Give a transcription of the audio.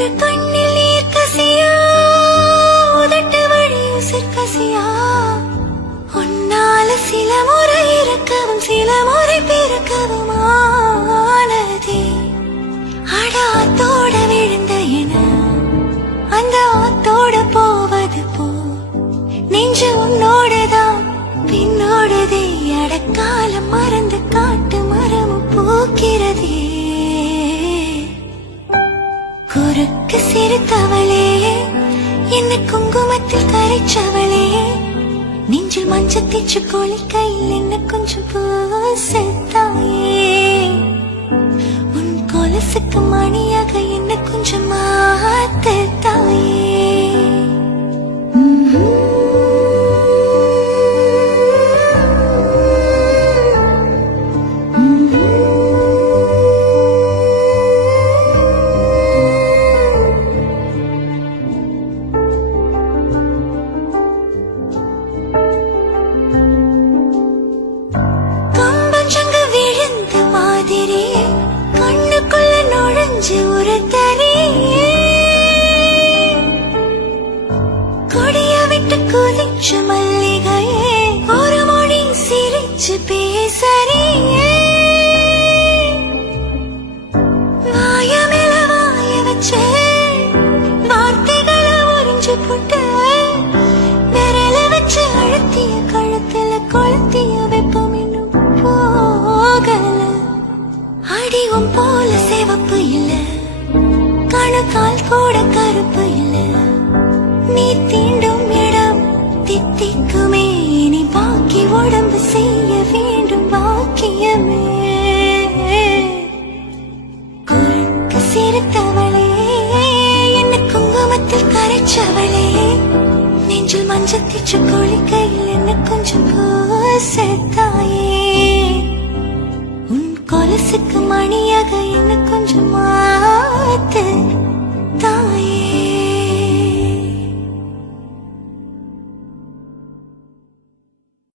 ஒரு கண்ணில் நீர் கசியா உதட்டு வழி உசிர் கசியா உன்னால சில முறை இறக்கவும் சில முறை பிறக்கவும் ஆனதே அடாத்தோட விழுந்த என அந்த ஆத்தோட போவது போ நெஞ்சு உன்னோடதான் பின்னோடதே அடக்காலம் மறந்து காட்டு மரமும் பூக்கிறதே குறுக்கு சிறுத்தவளே என்ன குங்குமத்தில் கரைச்சவளே நெஞ்சில் மஞ்சள் தேச்சு கோழிக்கையில் என்ன கொஞ்சம் பூசத்தாயே உன் கொலசுக்கு மணியாக என்ன கொஞ்சம் மாத்தத்தாயே கொடிய விட்டு குதிச்ச மல்லிகையே ஒரு மொழி சிரிச்சு பேசறியே வாய மேல வாய வச்ச வார்த்தைகளை உறிஞ்சு போட்டு விரல வச்சு அழுத்திய கழுத்துல கொளுத்திய வெப்பம் இன்னும் போகல அடிவும் போல சிவப்பு இல்ல கணுக்கால் கூட கருப்பு இல்ல நீ தீண்டும் இடம் தித்திக்குமே நீ பாக்கி உடம்பு செய்ய வேண்டும் பாக்கியமே குறுக்கு சிறுத்தவளே என்ன குங்குமத்தில் கரைச்சவளே நெஞ்சில் மஞ்சள் தீச்சு கொழிக்கையில் என்ன கொஞ்சம் பூசத்தாயே உன் கொலசுக்கு மணியாக என்ன கொஞ்சம்